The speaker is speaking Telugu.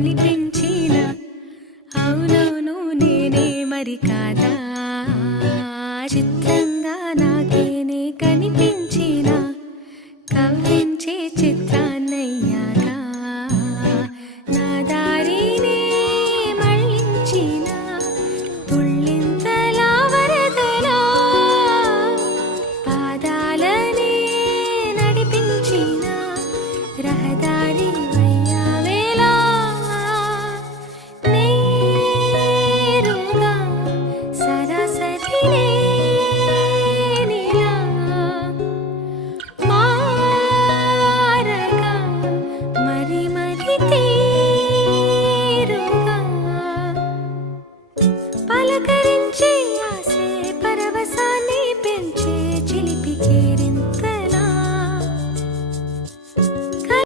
కనిపించిన అవునవును నేనే మరి కాదా చిత్రంగా నాకేనే కనిపించిన కవ్వించే చిత్రాన్నయ్యాగా నా దారినే మళ్ళించిన తుళ్ళింతలా వరదలా పాదాలనే నడిపించిన రహదారి